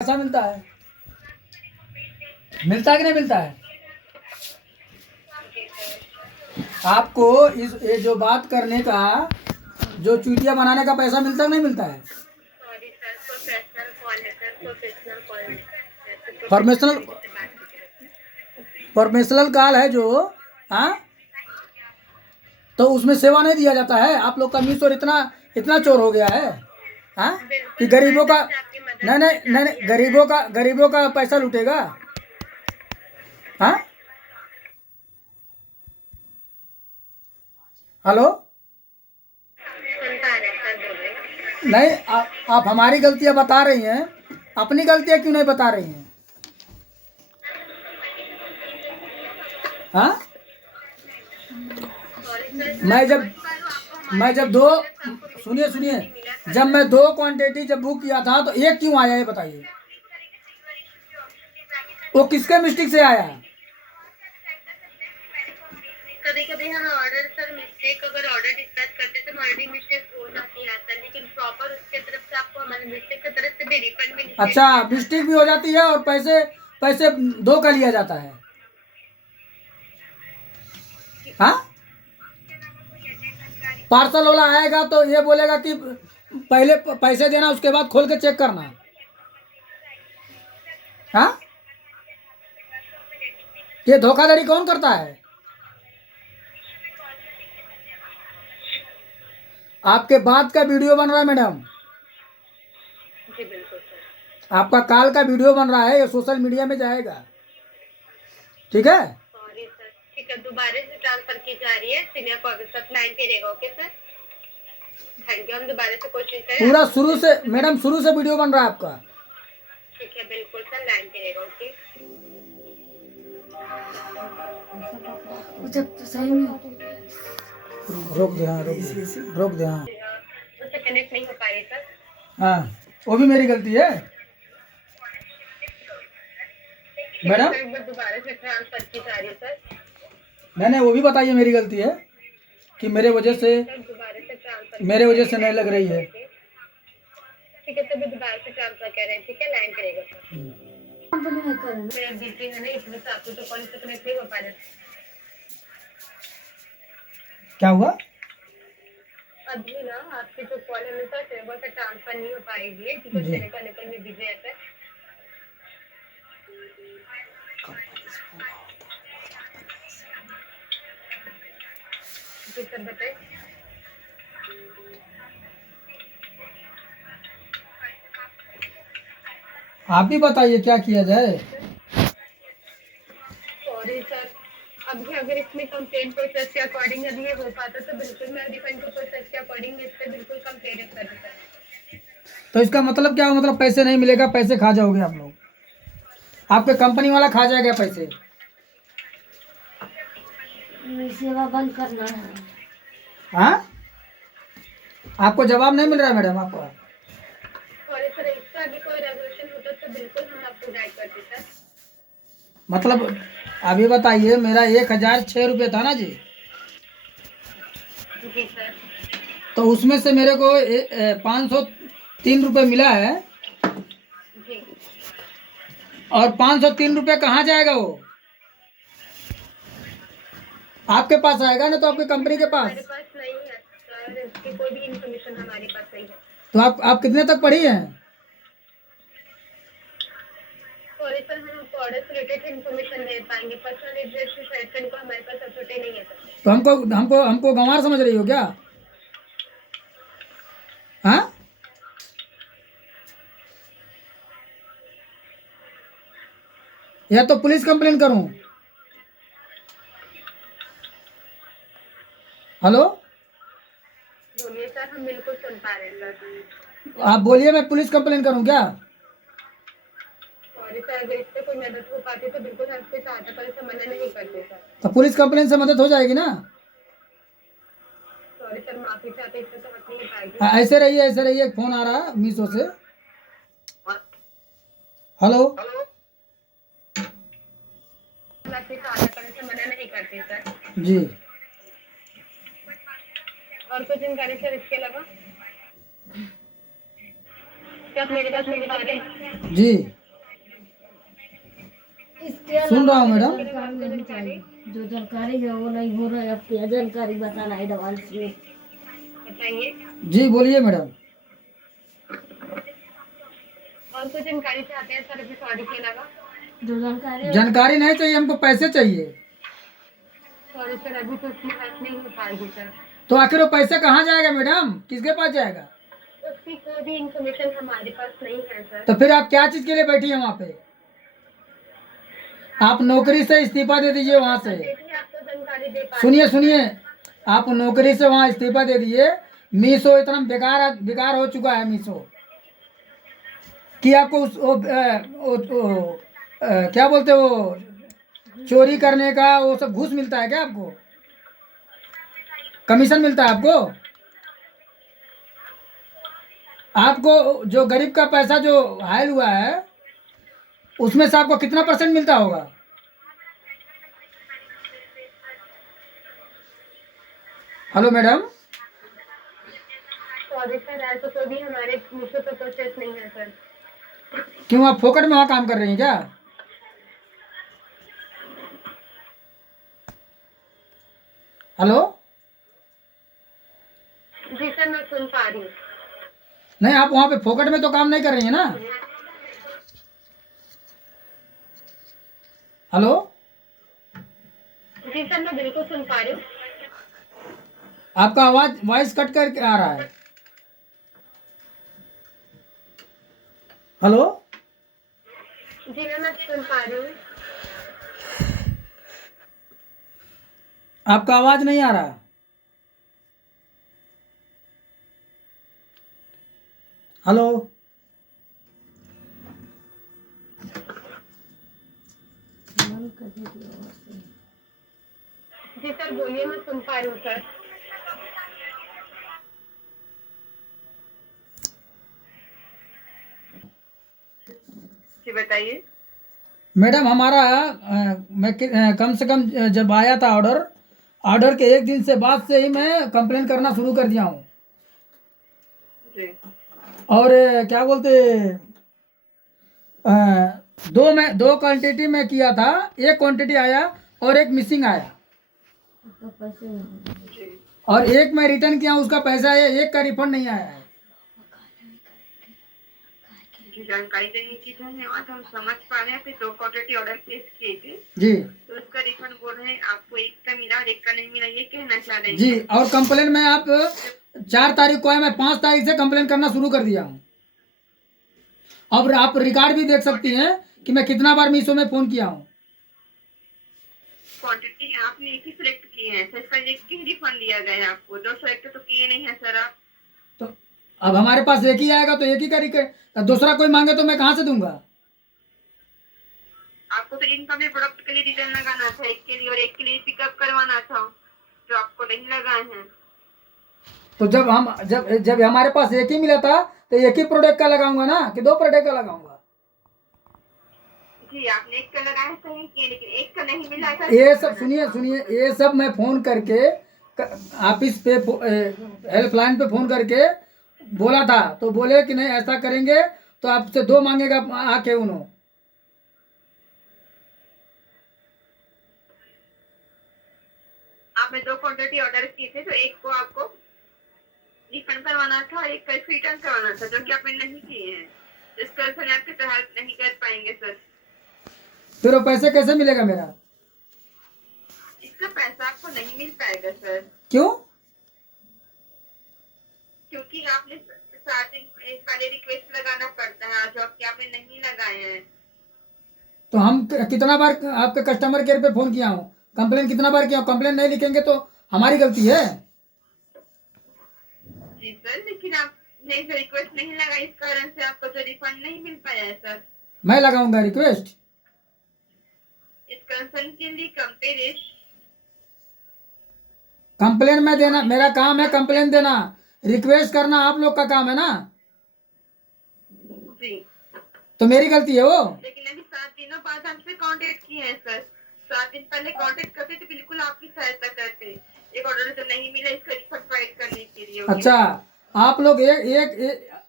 पैसा मिलता है कि नहीं मिलता है? आपको इस ये जो बात करने का, जो चूतिया बनाने का पैसा मिलता कि नहीं मिलता है? प्रोफेशनल प्रोफेशनल कॉल है जो, हाँ, तो उसमें सेवा नहीं दिया जाता है। आप लोग का मीशो इतना इतना चोर हो गया है, हाँ, कि गरीबों का नहीं नहीं नहीं नहीं, गरीबों का पैसा लूटेगा, हाँ। हेलो, नहीं, आप हमारी गलतियां बता रही हैं, अपनी गलतियां क्यों नहीं बता रही हैं? हाँ, मैं जब दो सुनिए, जब मैं 2 क्वांटिटी जब बुक किया था तो एक क्यों आया, ये बताइए। वो किसके मिस्टेक से आया? कभी कभी हम ऑर्डर सर मिस्टेक, अगर ऑर्डर डिस्पैच करते तो हमारी मिस्टेक हो जाती है सर, लेकिन प्रॉपर उसके तरफ से आपको हमारी मिस्टेक की तरफ से भी रिफंड भी। अच्छा, मिस्टेक भी हो जाती है और पैसे 2 का लिया जाता है, हाँ। पार्सल वाला आएगा तो ये बोलेगा कि पहले पैसे देना, उसके बाद खोल के चेक करना, हाँ। ये धोखाधड़ी कौन करता है? आपके बात का वीडियो बन रहा है मैडम, जी बिल्कुल सर। आपका कॉल का वीडियो बन रहा है, ये सोशल मीडिया में जाएगा, ठीक है? सॉरी सर, ठीक है, दोबारा से ट्रांसफर की जा रही है, सीनियर को अभी तक लाइन पे रहेगा। Okay sir, thank you. हम दोबारा से कोशिश करें पूरा शुरू से मैडम, शुरू से वीडियो बन रहा है आपका, ठीक है बिल्कुल सर, लाइन पे रहेगा। ओके, जब सही में रोक दे, हाँ, रोक दे, हाँ। उससे कनेक्ट नहीं हो पा रही सर। हाँ, वो भी मेरी गलती है मैडम। एक बार दोबारा से ट्रांसफर की जा रही है सर। नहीं, वो भी बताइए, मेरी गलती है कि मेरे वजह से दोबारा से ट्रांसफर नहीं लग रही है। ठीक है सर, दोबारा से ट्रांसफर कर रहे हैं, ठीक है, लाइन पे रहेगा सर। कंपनी में करें। मेरा बीपी है ना, इसमें से आपको तो कॉल से कनेक्ट नहीं हो पा रहा। क्या हुआ? अभी ना आपकी जो कॉल है मेरे साथ वो से ट्रांसफर नहीं हो पाएगी, क्योंकि टेक्निकल में बिजी है सर। जी सर बताइए। आप भी बताइए क्या किया जाए। सॉरी सर, अभी अगर इसमें कंप्लेंट प्रोसेस के अकॉर्डिंग यदि ये हो पाता तो बिल्कुल मैं रिफंड को प्रोसेस के अकॉर्डिंग इस पे बिल्कुल कंप्लेंट कर देता। तो इसका मतलब क्या? मतलब पैसे नहीं मिलेगा, पैसे खा जाओगे आप लोग, आपके कंपनी वाला खा जाएगा पैसे। सेवा बंद करना है। हाँ, आपको जवाब नहीं मिल रहा है मैडम आपका? सॉरी सर, इसका अभी कोई रेजोल्यूशन होता तो बिल्कुल हम आपको गाइड करते सर। मतलब अभी बताइए, मेरा 1006 रुपये था ना जी, जी सर। तो उसमें से मेरे को 503 रुपये मिला है, जी, और 503 रुपये कहाँ जाएगा? वो आपके पास आएगा ना, तो आपकी कंपनी के पास। हमारे पास नहीं है सर, इसकी कोई भी इंफॉर्मेशन हमारे पास नहीं है। तो आप कितने तक पढ़ी हैं? सॉरी सर, हम आपको ऑर्डर से रिलेटेड इंफॉर्मेशन दे पाएंगे, पर्सनल एड्रेस को हमारे पास अथॉरिटी नहीं है सर। तो हमको गंवार समझ रही हो क्या? हाँ, या तो पुलिस कंप्लेन करूं? हेलो, बोलिए सर, हम बिल्कुल सुन पा रहे हैं सर। आप बोलिए, मैं पुलिस कंप्लेन करूं क्या? सॉरी सर, अगर इससे कोई मदद हो पाती तो बिल्कुल हम इससे सहायता करने से मना नहीं करते सर। तो पुलिस कंप्लेन से मदद हो जाएगी ना? सॉरी सर, माफी चाहते, इससे तो हट नहीं पाएगी। हाँ, ऐसे रहिए, फोन आ रहा है मीशो से। हेलो, हम आपकी सहायता करने से मना नहीं करते सर। जी। और कुछ जानकारी सर इसके अलावा? क्या आप मेरे पास सुन पा रहे हैं? जी इसके सुन रहा हूँ मैडम। जानकारी नहीं चाहिए, जो जानकारी है वो नहीं हो रहा है। आपकी जानकारी बताना है एडवांस में। बताइए जी बोलिए मैडम। और कुछ जानकारी चाहते हैं सर अभी सॉरी के अलावा? जो जानकारी जानकारी नहीं चाहिए, हमको पैसे चाहिए। सॉरी सर अभी तो उसकी बात नहीं हो पाएगी सर। तो आखिर वो पैसे कहाँ जाएगा मैडम, किसके पास जाएगा? उसकी कोई भी इंफॉर्मेशन हमारे पास नहीं है सर। तो फिर आप क्या चीज के लिए बैठी हैं वहाँ पे? आप नौकरी से इस्तीफा दे दीजिए वहाँ से। देखिए आपको जानकारी दे पा सुनिए सुनिए, आप नौकरी से वहाँ इस्तीफा दे दीजिए। मीशो इतना बेकार हो चुका है मीशो कि आपको उस क्या बोलते हो, चोरी करने का वो सब घूस मिलता है क्या आपको? कमीशन मिलता है आपको? आपको जो गरीब का पैसा जो हायल हुआ है उसमें से आपको कितना % मिलता होगा? Hello madam. सॉरी सर ऐसा कोई भी हमारे मीशो पे प्रोसेस नहीं है सर। क्यों, आप फोकट में वहाँ काम कर रही हैं क्या? हेलो। जी सर मैं सुन पा रही हूँ। नहीं, आप वहाँ पे फोकट में तो काम नहीं कर रही हैं ना? हेलो। जी सर मैं बिल्कुल सुन पा रही हूँ। आपका आवाज वॉइस कट कर आ रहा है। हेलो। जी मैं सुन पा रही हूँ। आपका आवाज नहीं आ रहा। हेलो। जी सर बोलिए मैं सुन पा रही हूँ सर। जी बताइए। मैडम हमारा कम से कम जब आया था ऑर्डर के एक दिन से बाद से ही मैं कंप्लेन करना शुरू कर दिया हूँ। जी और क्या बोलते, दो क्वांटिटी में किया था, एक क्वांटिटी आया और एक मिसिंग आया, जी और एक मैं रिटर्न किया उसका पैसा है, एक का रिफंड नहीं आया है। जी जानकारी देने की धन्यवाद। हम समझ पा रहे हैं कि 2 क्वांटिटी ऑर्डर प्लेस किए थे जी तो उसका रिफंड बोल रहे हैं आपको, एक का मिला और एक का नहीं मिला, ये कहना चाह रहे हैं? जी, और कंप्लेन में आप 4 तारीख को है, मैं 5 तारीख से कंप्लेन करना शुरू कर दिया हूँ। अब आप रिकॉर्ड भी देख सकती हैं कि मैं कितना बार मीशो में फोन किया हूँ। क्वांटिटी आपने एक ही सिलेक्ट की है सर, इसका एक ही रिफंड दिया गया है आपको, 2 सिलेक्ट तो किए नहीं है सर आप। तो अब हमारे पास एक ही आएगा तो एक ही का दूसरा कोई मांगे तो मैं कहाँ से दूंगा? आपको तो इनकम्प्लीट प्रोडक्ट के लिए रिटर्न लगाना था, एक के लिए और एक के लिए पिकअप करवाना था, जो आपको नहीं लगाए हैं। तो जब हमारे पास एक ही मिला था तो एक ही प्रोडक्ट का लगाऊंगा ना, कि 2 प्रोडक्ट का लगाऊंगा? जी आपने एक का लगाया सही किए, लेकिन एक का नहीं मिला था। ये सब सुनिए, ये सब मैं फोन करके ऑफिस पे हेल्पलाइन पे फोन करके बोला था, तो बोले कि नहीं ऐसा करेंगे तो आपसे 2 मांगेगा आके उन्होंने। आपने 2 क्वांटिटी ऑर्डर किए थे तो एक को आपको रिफंड करवाना था, एक का रिटर्न करवाना था, जो कि आपने नहीं किए हैं। इस तरह से आपके तो हेल्प नहीं कर पाएंगे सर। फिर वो पैसे कैसे मिलेगा मेरा? इसका पैसा आपको नहीं मिल पाएगा सर, क्यों? क्योंकि आपने स्टार्टिंग पहले रिक्वेस्ट लगाना पड़ता है, जो कि आपने नहीं लगाए हैं। तो हम कितना बार आपके कस्टमर केयर पे फोन किया हूँ, कंप्लेन कितना बार किया हूँ? कंप्लेन नहीं लिखेंगे तो हमारी गलती है। जी सर, लेकिन आपने रिक्वेस्ट नहीं लगाई, इस कारण से आपको जो रिफंड नहीं मिल पाया है सर। मैं लगाऊंगा रिक्वेस्ट। इस कंसर्न के लिए कंप्लेन में देना मेरा काम है, कंप्लेन देना, रिक्वेस्ट करना आप लोग का काम है ना। जी तो मेरी गलती है वो। लेकिन अभी 7 दिनों बाद हमसे कांटेक्ट किए हैं सर। 7 दिन पहले कांटेक्ट करते तो बिल्कुल आपकी सहायता करते। एक ऑर्डर तो नहीं मिला, इसका रिफंड प्रोवाइड करने के लिए। अच्छा, आप लोग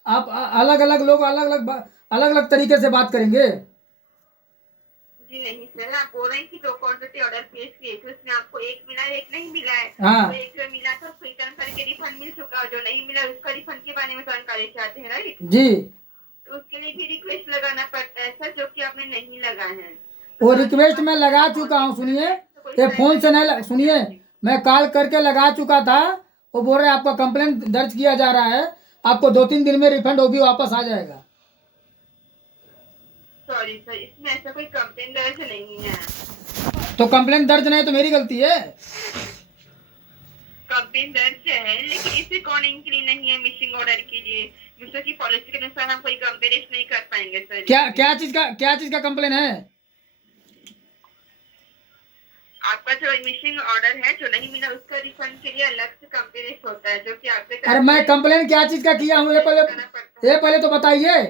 आप अलग अलग लोग अलग अलग तरीके से बात करेंगे। जी नहीं सर, आप बोल रहे हैं कि 2 क्वांटिटी ऑर्डर प्लेस किए थे, उसमें आपको एक मिला है, एक नहीं मिला है। हाँ तो एक जो मिला था उसको रिटर्न करके रिफंड मिल चुका, और जो नहीं मिला उसका रिफंड के बारे में जानकारी चाहते हैं, राइट? जी, तो उसके लिए भी रिक्वेस्ट लगाना पड़ता है सर, जो कि आपने नहीं लगाए हैं। वो रिक्वेस्ट मैं लगा चुका हूँ। सुनिए, ये फोन से नहीं सुनिए, मैं कॉल करके लगा चुका था। वो बोल रहे आपका कंप्लेंट दर्ज किया जा रहा है, आपको 2-3 दिन में रिफंड वो भी वापस आ जाएगा। सॉरी सर, इसमें ऐसा कोई कंप्लेंट दर्ज नहीं है। तो कंप्लेंट दर्ज नहीं तो मेरी गलती है। कंप्लेंट दर्ज है, लेकिन इस रिकॉर्डिंग के लिए नहीं है, मिसिंग ऑर्डर के लिए। दूसरों की पॉलिसी के अनुसार हम कोई कंपेरिजन नहीं कर पाएंगे सर। क्या चीज का कंप्लेन है? आपका जो मिसिंग ऑर्डर है, जो नहीं मिला, उसका रिफंड के लिए अलग से कंपेरिजन होता है, जो कि आपके अरे मैं कंप्लेन क्या चीज का किया हूँ, ये पहले तो बताइए।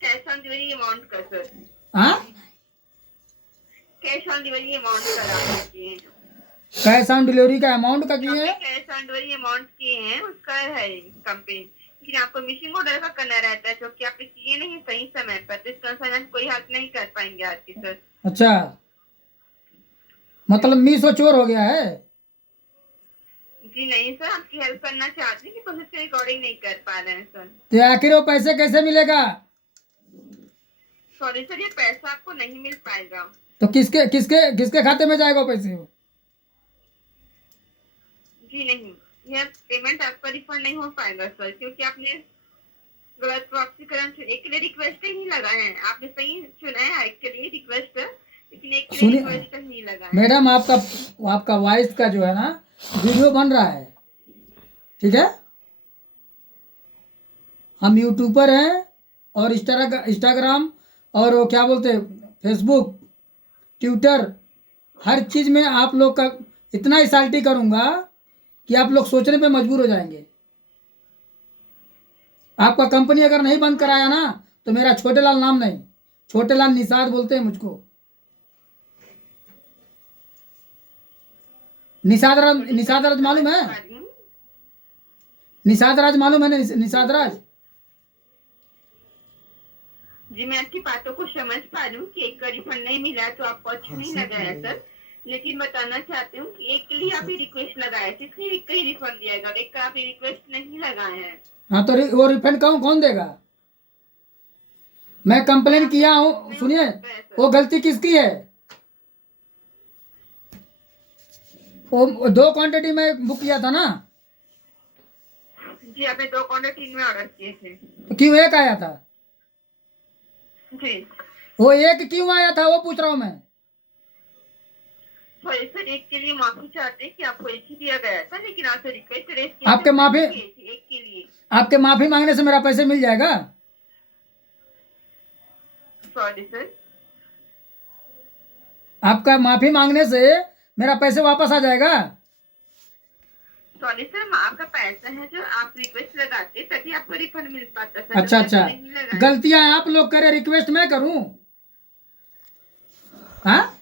कैश ऑन डिलीवरी अमाउंट का सर, हाँ, कैश ऑन डिलीवरी अमाउंट का आप किए हैं। कैश ऑन डिलीवरी का अमाउंट का किए हैं? कैश ऑन डिलीवरी अमाउंट किए हैं, उसका है कंपेन। लेकिन आपको मिसिंग ऑर्डर का करना रहता है, जो कि आपने किए नहीं सही समय पर, तो इसका अनुसार हम कोई हेल्प नहीं कर पाएंगे आपकी सर। अच्छा, मतलब मीशो चोर हो गया है? जी नहीं सर, आपकी हेल्प करना चाहते हैं कि प्रोसेस के रिकॉर्डिंग नहीं कर पा रहे हैं सर। तो आखिर वो पैसे कैसे मिलेगा? सॉरी सर, ये पैसा आपको नहीं मिल पाएगा। तो किसके किसके किसके खाते में जाएगा वो पैसे? जी नहीं, यह पेमेंट आपका रिफंड नहीं हो पाएगा सर, क्योंकि आपने गलत प्रॉक्सीकरण चुने। एक के लिए रिक्वेस्ट ही नहीं लगा है, आपने सही चुना है एक के लिए रिक्वेस्ट, लेकिन एक के लिए सुनिए रिक्वेस्ट नहीं लगा है। मैडम, आपका वॉइस का जो है ना वीडियो बन रहा है, ठीक है? हम यूट्यूबर हैं, और इंस्टाग्राम और वो क्या बोलते हैं, फेसबुक, ट्विटर, हर चीज़ में आप लोग का इतना इसाल्टी करूँगा कि आप लोग सोचने पे मजबूर हो जाएंगे। आपका कंपनी अगर नहीं बंद कराया ना, तो मेरा छोटेलाल नाम नहीं, छोटेलाल निषाद बोलते हैं मुझको। निषाद राज मालूम है? निषाद राज मालूम है ना? निषाद राज। जी मैं आपकी बातों को समझ पा रही हूँ कि एक का रिफंड नहीं मिला है तो आपको अच्छा नहीं लगा है सर, लेकिन बताना चाहती हूँ कि एक के लिए आप रिक्वेस्ट लगाए थे, इसलिए एक का ही रिफंड दिएगा, एक का आप रिक्वेस्ट नहीं लगाए हैं। हाँ, तो वो रिफंड कौन देगा? मैं कंप्लेन किया हूँ। सुनिए, वो गलती किसकी है? वो 2 क्वांटिटी में बुक किया था ना? जी आपने 2 क्वांटिटी में ऑर्डर किए थे। तो क्यों एक आया था? जी वो एक क्यों आया था, वो पूछ रहा हूँ मैं। सॉरी सर, एक के लिए माफी चाहते हैं कि आपको एक ही दिया गया था, लेकिन आपसे रिक्वेस्ट रेज की आपके माफी एक के लिए। आपके माफी मांगने से मेरा पैसे मिल जाएगा? सॉरी सर, आपका माफी मांगने से मेरा पैसे वापस आ जाएगा? सॉरी सर, आपका पैसा है जो आप रिक्वेस्ट लगाते तभी आपको रिफंड मिल पाता सर। अच्छा अच्छा, गलतियां आप लोग करें, रिक्वेस्ट मैं करूं? हाँ,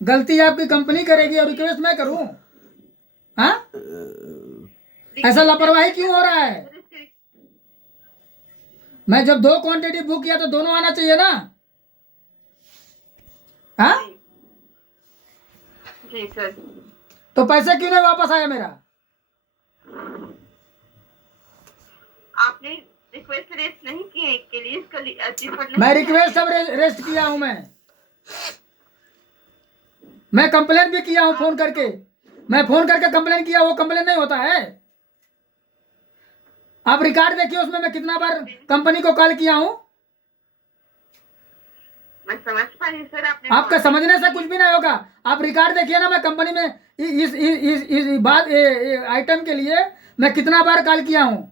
गलती आपकी कंपनी करेगी और रिक्वेस्ट मैं करूं? हाँ, ऐसा लापरवाही क्यों हो रहा है? मैं जब 2 क्वांटिटी बुक किया तो दोनों आना चाहिए ना? हाँ, जी सर। तो पैसे क्यों नहीं वापस आया मेरा? आपने रिक्वेस्ट रेस्ट नहीं किए एक के लिए, इसका रिफंड मैं रिक्वेस्ट सब रेस्ट किया हूं। मैं कंप्लेन भी किया हूं फोन करके। मैं फोन करके कंप्लेन किया, वो कंप्लेन नहीं होता है? आप रिकॉर्ड देखिए, उसमें मैं कितना बार कंपनी को कॉल किया हूं। मैं समझ पा रही हूं सर, आपने आपका समझने से कुछ भी नहीं होगा। आप रिकॉर्ड देखिए ना, मैं कंपनी में इस बात आइटम के लिए मैं कितना बार कॉल किया हूं।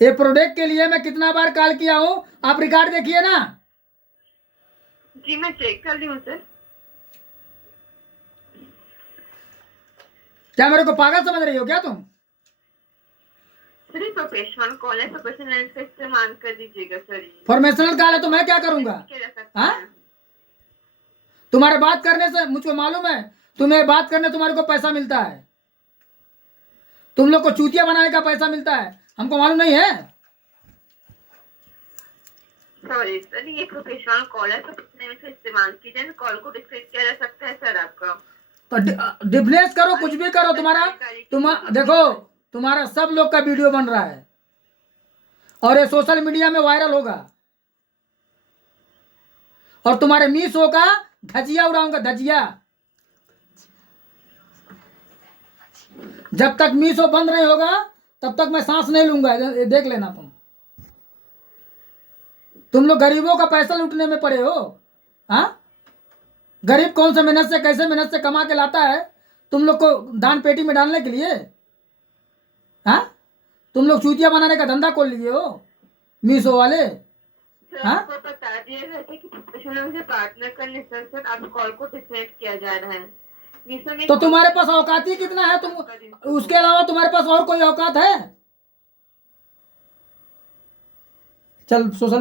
ये प्रोडक्ट के लिए मैं कितना बार कॉल किया हूं, आप रिकॉर्ड देखिए ना। जी मैं चेक कर रही हूँ सर। क्या मेरे को पागल समझ रही हो क्या तुम? सर ये प्रोफेशनल कॉल है, प्रोफेशनल का इस्तेमाल कर दीजिएगा सर। प्रोफेशनल कॉल है तो मैं क्या करूंगा? क्या जा सकता हाँ? है? तुम्हारे बात करने से मुझको मालूम है, तुम्हें बात करने तुम्हारे को पैसा मिलता है, तुम लोग को चूतिया बनाने का पैसा मिलता है, हमको मालूम नहीं है। सॉरी सर, ये प्रोफेशनल कॉल है, तो कितने में से इस्तेमाल कीजिए, कॉल को डिस्कनेक्ट किया जा सकता है सर आपका। तो डिफनेस करो, कुछ भी करो, देखो तुम्हारा सब लोग का वीडियो बन रहा है और ये सोशल मीडिया में वायरल होगा, और तुम्हारे मीशो का धजिया उड़ाऊंगा, धजिया। जब तक मीशो बंद नहीं होगा तब तक मैं सांस नहीं लूंगा, ये देख लेना। तुम लोग गरीबों का पैसा लूटने में पड़े हो। हाँ, गरीब कौन से मेहनत से, कैसे मेहनत से कमा के लाता है तुम लोग को दान पेटी में डालने के लिए। हाँ, तुम लोग चूतिया बनाने का धंधा खोल लिए हो मीशो वाले। सर हाँ? आपको बता दिया गया था कि प्रोफेशनल मुझे पार्टनर करने सर आप कॉल को डिस्कनेक्ट किया जा रहा है। मीशो में तो तुम्हारे पास औकात ही कितना है, तुम उसके अलावा तुम्हारे पास और कोई औकात है? चल सोशल